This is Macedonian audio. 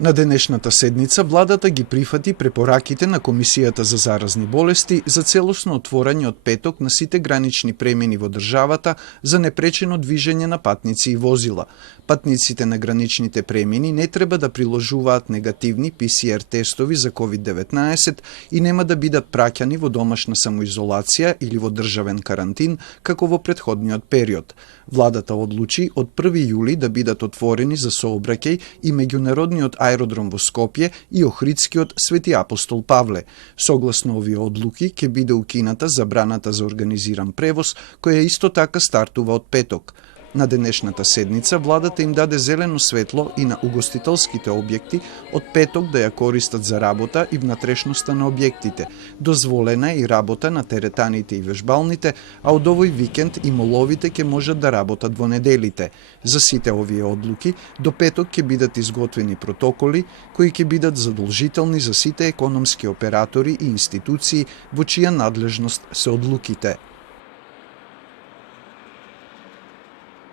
На денешната седница владата ги прифати препораките на Комисијата за заразни болести за целосно отворање од петок на сите гранични премини во државата за непречено движење на патници и возила. Патниците на граничните премини не треба да приложуваат негативни ПСР тестови за COVID-19 и нема да бидат праќани во домашна самоизолација или во државен карантин како во претходниот период. Владата одлучи од 1 јули да бидат отворени за сообраќај и меѓународниот аеродром во Скопје и Охридскиот Свети Апостол Павле. Согласно овие одлуки ќе биде укината забраната за организиран превоз, која исто така стартува од петок. На денешната седница владата им даде зелено светло и на угостителските објекти од петок да ја користат за работа и внатрешноста на објектите. Дозволена е и работа на теретаните и вежбалните, а од овој викенд и моловите ќе можат да работат во неделите. За сите овие одлуки до петок ќе бидат изготвени протоколи кои ќе бидат задолжителни за сите економски оператори и институции во чија надлежност се одлуките.